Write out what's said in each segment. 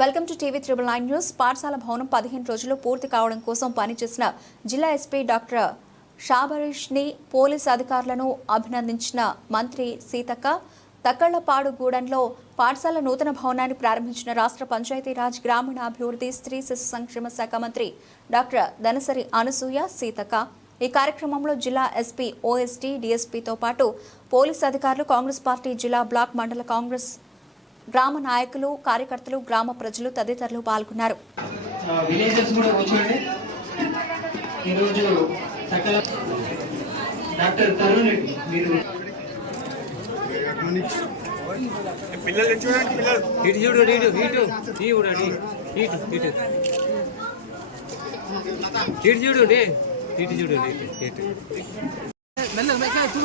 Welcome to TV triple nine news. పాఠశాల భవనం పదిహేను రోజులు పూర్తి కావడం కోసం పనిచేసిన జిల్లా ఎస్పీ డాక్టర్ షాబరీష్ని పోలీస్ అధికారులను అభినందించిన మంత్రి సీతక్క తక్కళ్ళపాడుగూడెంలో పాఠశాల నూతన భవనాన్ని ప్రారంభించిన రాష్ట్ర పంచాయతీరాజ్ గ్రామీణాభివృద్ధి స్త్రీ శిశు సంక్షేమ శాఖ మంత్రి డాక్టర్ దనసరి అనసూయ సీతక్క. ఈ కార్యక్రమంలో జిల్లా ఎస్పీ ఓఎస్డీ డీఎస్పీతో పాటు పోలీస్ అధికారులు కాంగ్రెస్ పార్టీ జిల్లా బ్లాక్ మండల కాంగ్రెస్ గ్రామ నాయకులు కార్యకర్తలు గ్రామ ప్రజలు తదితరులు పాల్గొన్నారు. విలేజెస్ కూడా కూర్చోండి. ఈరోజు సకల డాక్టర్ తరుణ్ రెడ్డి మీరు పిల్లలు చూడండి పిల్లలు ఇటు చూడు ఇటు ఇటు ఈ చూడండి ఇటు ఇటు ఇటు చూడు ఇటు చూడు ఇటు ఇటు. ఓం దత్సంయోరావిమహే గాతుం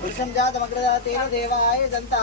पुरुषं जातमग्रजा तेन देवाय जन्ता।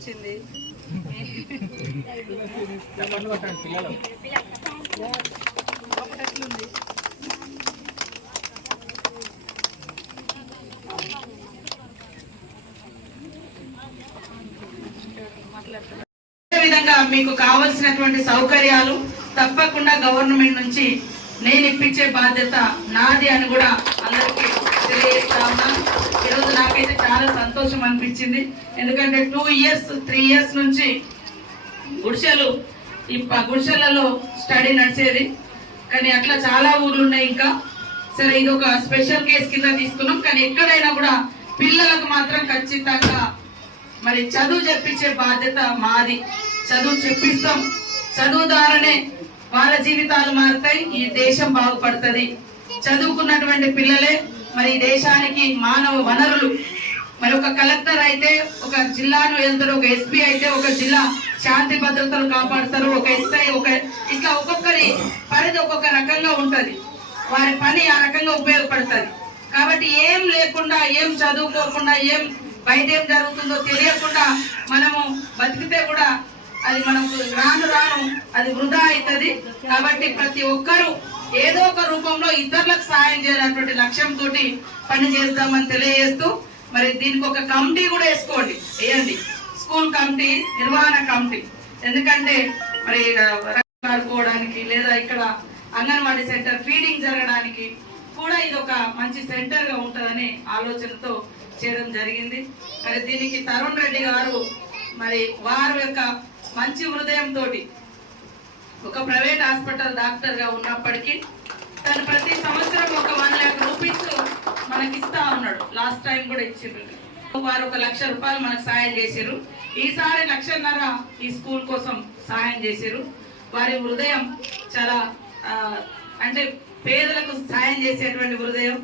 వచ్చింది. అదే విధంగా మీకు కావలసినటువంటి సౌకర్యాలు తప్పకుండా గవర్నమెంట్ నుంచి నేను ఇప్పించే బాధ్యత నాది అని కూడా అందరికీ తెలియజేస్తా ఉన్నాను ఈరోజు నాకైతే చాలా సంతోషం అనిపించింది. ఎందుకంటే టూ ఇయర్స్ త్రీ ఇయర్స్ నుంచి గుడిసెలు ఈ గుడిసెలలో స్టడీ నడిచేది. కానీ అట్లా చాలా ఊర్లు ఉన్నాయి ఇంకా. సరే ఇది ఒక స్పెషల్ కేసు కింద తీసుకున్నాం. కానీ ఎక్కడైనా కూడా పిల్లలకు మాత్రం ఖచ్చితంగా మరి చదువు చెప్పించే బాధ్యత మాది. చదువు చెప్పిస్తాం. చదువు ద్వారానే వాళ్ళ జీవితాలు మారుతాయి. ఈ దేశం బాగుపడుతుంది. చదువుకున్నటువంటి పిల్లలే మరి దేశానికి మానవ వనరులు. మరి ఒక కలెక్టర్ అయితే ఒక జిల్లాను వెళ్తారు ఒక ఎస్పీ అయితే ఒక జిల్లా శాంతి భద్రతలు కాపాడతారు ఒక ఎస్ఐ ఒక ఇట్లా ఒక్కొక్కరి పరిధి ఒక్కొక్క రకంగా ఉంటుంది. వారి పని ఆ రకంగా ఉపయోగపడుతుంది. కాబట్టి ఏం లేకుండా ఏం చదువుకోకుండా ఏం బయట ఏం జరుగుతుందో తెలియకుండా మనము బతికితే కూడా అది మనకు రాను రాను అది వృధా అవుతుంది. కాబట్టి ప్రతి ఒక్కరూ ఏదో ఒక రూపంలో ఇతరులకు సహాయం చేయాలన్నటువంటి లక్ష్యంతో పని చేద్దామని తెలియజేస్తూ మరి దీనికి ఒక కమిటీ కూడా వేసుకోండి. వేయండి. స్కూల్ కమిటీ నిర్వహణ కమిటీ. ఎందుకంటే మరి ఆడుకోవడానికి లేదా ఇక్కడ అంగన్వాడీ సెంటర్ ఫీడింగ్ జరగడానికి కూడా ఇది ఒక మంచి సెంటర్గా ఉంటుందని ఆలోచనతో చేయడం జరిగింది. మరి దీనికి తరుణ్ రెడ్డి గారు మరి వారి యొక్క మంచి హృదయంతో ఒక ప్రైవేట్ హాస్పిటల్ డాక్టర్గా ఉన్నప్పటికీ తను ప్రతి సంవత్సరం ఒక వన్ ల్యాక్ రూపీస్ మనకి ఇస్తా ఉన్నాడు. లాస్ట్ టైం కూడా ఇచ్చిండ్రు. వారు ఒక లక్ష రూపాయలు మనకు సాయం చేశారు ఈసారి లక్షన్నర ఈ స్కూల్ కోసం సహాయం చేశారు వారి హృదయం చాలా అంటే పేదలకు సాయం చేసేటువంటి హృదయం.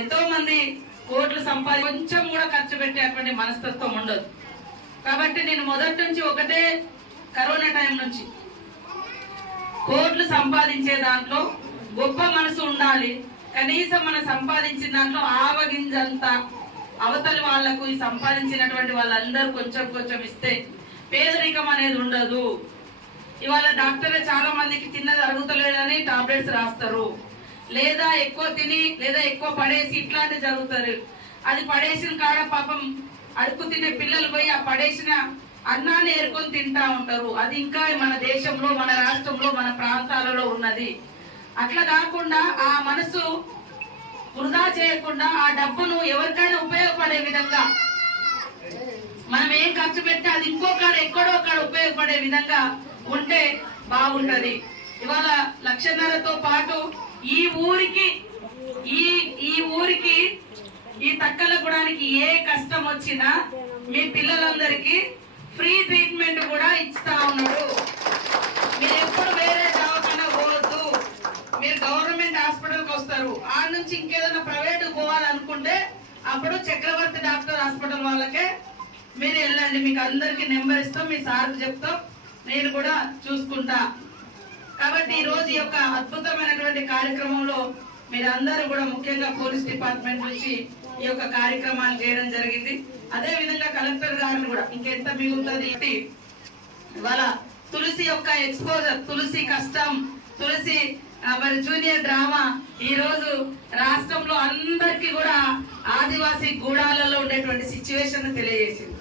ఎంతో మంది కోట్లు సంపాది కొంచెం కూడా ఖర్చు పెట్టేటువంటి మనస్తత్వం ఉండదు. కాబట్టి నేను మొదటి నుంచి ఒకటే కరోనా టైం నుంచి కోట్లు సంపాదించే దాంట్లో గొప్ప మనసు ఉండాలి. కనీసం మనం సంపాదించిన దాంట్లో ఆవగింజంత అవతలి వాళ్ళకు ఈ సంపాదించినటువంటి వాళ్ళందరూ కొంచెం కొంచెం ఇస్తే పేదరికం అనేది ఉండదు. ఇవాళ డాక్టర్లు చాలా మందికి తిన్నది అరుగుతలేదని టాబ్లెట్స్ రాస్తారు. లేదా ఎక్కువ తిని లేదా ఎక్కువ పడేసి ఇట్లాంటి జరుగుతారు. అది పడేసిన కాడ పాపం అడుగు తినే పిల్లలు పోయి ఆ పడేసిన అన్నాన్ని ఏరుకొని తింటా ఉంటారు. అది ఇంకా మన దేశంలో మన రాష్ట్రంలో మన ప్రాంతాలలో ఉన్నది. అట్లా కాకుండా ఆ మనసు వృధా చేయకుండా ఆ డబ్బును ఎవరికైనా ఉపయోగపడే విధంగా మనం ఏం ఖర్చు పెడితే అది ఇంకో ఎక్కడో కాడ ఉపయోగపడే విధంగా ఉంటే బాగుంటది. ఇవాళ లక్షన్నరతో పాటు ఈ ఊరికి ఈ ఈ ఊరికి ఈ తక్కలగూడానికి ఏ కష్టం వచ్చినా మీ పిల్లలందరికీ ఫ్రీ ట్రీట్మెంట్ కూడా ఇస్తా ఉన్నాడు. మీరు ఎప్పుడు వేరే మీరు గవర్నమెంట్ హాస్పిటల్కి వస్తారు. ఆ నుంచి ఇంకేదైనా ప్రైవేట్ పోవాలనుకుంటే అప్పుడు చక్రవర్తి డాక్టర్ హాస్పిటల్ వాళ్ళకే మీరు వెళ్ళండి. మీకు అందరికి నెంబర్ ఇస్తాం మీ సార్కి చెప్తాం. నేను కూడా చూసుకుంటా. కాబట్టి ఈ రోజు యొక్క అద్భుతమైనటువంటి కార్యక్రమంలో మీరందరూ కూడా ముఖ్యంగా పోలీస్ డిపార్ట్మెంట్ నుంచి ఈ యొక్క కార్యక్రమాన్ని చేయడం జరిగింది. అదే విధంగా కలెక్టర్ గారిని కూడా ఇంకెంత మిగులుతుంది ఇవాళ తులసి యొక్క ఎక్స్పోజర్ తులసి కష్టం తులసి మరి జూనియర్ డ్రామా ఈ రోజు రాష్ట్రంలో అందరికీ కూడా ఆదివాసీ గూడాలలో ఉండేటువంటి సిచ్యువేషన్ తెలియజేసింది.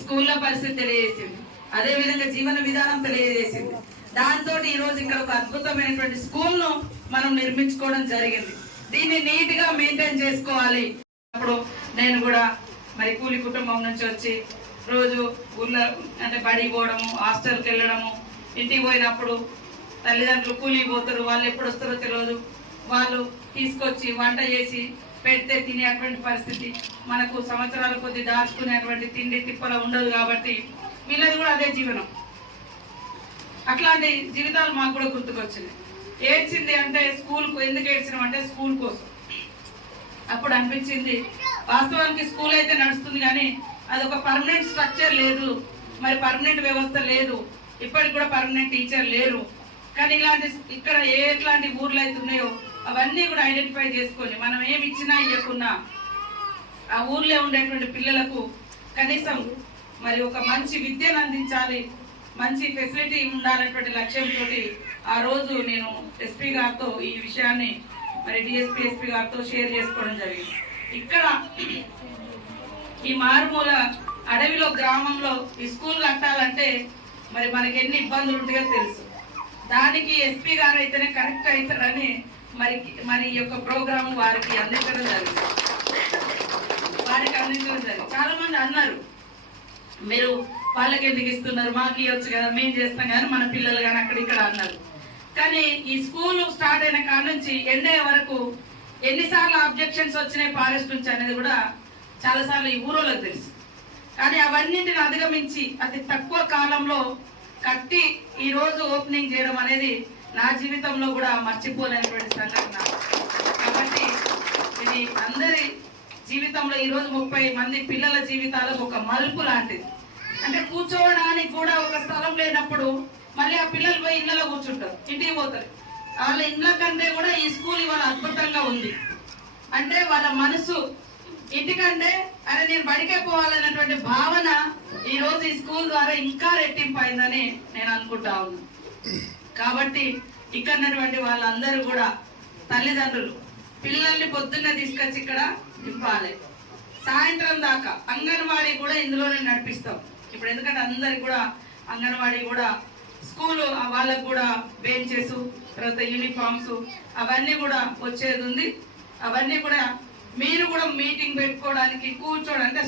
స్కూళ్ళ పరిస్థితి తెలియజేసింది. అదే విధంగా జీవన విధానం తెలియజేసింది. దాంతో ఈ రోజు ఇక్కడ ఒక అద్భుతమైనటువంటి స్కూల్ను మనం నిర్మించుకోవడం జరిగింది. దీన్ని నీట్గా మెయింటైన్ చేసుకోవాలి. అప్పుడు నేను కూడా మరి కూలి కుటుంబం నుంచి వచ్చి రోజు ఊళ్ళో అంటే బడికి పోవడము హాస్టల్కి వెళ్ళడము ఇంటికి పోయినప్పుడు తల్లిదండ్రులు కూలికి పోతారు వాళ్ళు ఎప్పుడు వస్తారో తెలియదు వాళ్ళు తీసుకొచ్చి వంట చేసి పెడితే తినేటువంటి పరిస్థితి మనకు సంవత్సరాల కొద్ది దాచుకునేటువంటి తిండి తిప్పల ఉండదు కాబట్టి వీళ్ళది కూడా అదే జీవనం. అట్లాంటి జీవితాలు మాకు కూడా గుర్తుకొచ్చింది. ఏడ్చింది అంటే స్కూల్కు ఎందుకు ఏడ్చినాం అంటే స్కూల్ కోసం. అప్పుడు అనిపించింది వాస్తవానికి స్కూల్ అయితే నడుస్తుంది కానీ అది ఒక పర్మనెంట్ స్ట్రక్చర్ లేదు. మరి పర్మనెంట్ వ్యవస్థ లేదు. ఇప్పటికి కూడా పర్మనెంట్ టీచర్ లేరు. కానీ ఇలాంటి ఇక్కడ ఏ ఎట్లాంటి ఊర్లు అయితే ఉన్నాయో అవన్నీ కూడా ఐడెంటిఫై చేసుకొని మనం ఏమి ఇచ్చినా ఇవ్వకున్నా ఆ ఊర్లో ఉండేటువంటి పిల్లలకు కనీసం మరి ఒక మంచి విద్యను అందించాలి మంచి ఫెసిలిటీ ఉండాలనేటువంటి లక్ష్యంతో ఆ రోజు నేను ఎస్పీ గారితో ఈ విషయాన్ని మరి డిఎస్పీ ఎస్పీ గారితో షేర్ చేసుకోవడం జరిగింది. ఇక్కడ ఈ మారుమూల అడవిలో గ్రామంలో ఈ స్కూల్ కట్టాలంటే మరి మనకి ఎన్ని ఇబ్బందులు ఉంటాయో తెలుసు. దానికి ఎస్పీ గారు అయితేనే కరెక్ట్ అవుతారని మరి మరి ఈ యొక్క ప్రోగ్రామ్ వారికి అందించడం జరిగింది. వారికి అందించడం జరిగింది. చాలా మంది అన్నారు మీరు వాళ్ళకి ఎందుకు ఇస్తున్నారు? మాకు ఇవ్వచ్చు కదా మేము చేస్తాం కానీ మన పిల్లలు కానీ అక్కడ ఇక్కడ అన్నారు. కానీ ఈ స్కూల్ స్టార్ట్ అయిన కాడ నుంచి ఎండ్ అయ్యే వరకు ఎన్నిసార్లు అబ్జెక్షన్స్ వచ్చినాయి ఫారెస్ట్ నుంచి అనేది కూడా చాలాసార్లు ఈ ఊరోళ్ళకి తెలుసు. కానీ అవన్నింటిని అధిగమించి అతి తక్కువ కాలంలో కట్టి ఈ రోజు ఓపెనింగ్ చేయడం అనేది నా జీవితంలో కూడా మర్చిపోలేనటువంటి సంఘటన. కాబట్టి ఇది అందరి జీవితంలో ఈ రోజు ముప్పై మంది పిల్లల జీవితాలకు ఒక మలుపు లాంటిది. అంటే కూర్చోవడానికి కూడా ఒక స్థలం లేనప్పుడు మళ్ళీ ఆ పిల్లలు పోయి ఇళ్ళలో కూర్చుంటారు ఇంటికి పోతారు. వాళ్ళ ఇళ్ళ కంటే కూడా ఈ స్కూల్ ఇవాళ అద్భుతంగా ఉంది. అంటే వాళ్ళ మనసు ఇంటికంటే అరే నేను బడికే పోవాలన్నటువంటి భావన ఈ రోజు ఈ స్కూల్ ద్వారా ఇంకా రెట్టింపు అయిందని నేను అనుకుంటా ఉన్నాను కాబట్టి ఇక్కడ వాళ్ళందరూ కూడా తల్లిదండ్రులు పిల్లల్ని పొద్దున్నే తీసుకొచ్చి ఇక్కడ దింపాలి. సాయంత్రం దాకా అంగన్వాడీ కూడా ఇందులోనే నడిపిస్తాం. ఇప్పుడు ఎందుకంటే అందరికి కూడా అంగన్వాడీ కూడా స్కూల్ వాళ్ళకు కూడా బెంచెస్ తర్వాత యూనిఫామ్స్ అవన్నీ కూడా వచ్చేది ఉంది. అవన్నీ కూడా మీరు కూడా మీటింగ్ పెట్టుకోవడానికి కూర్చోడానికి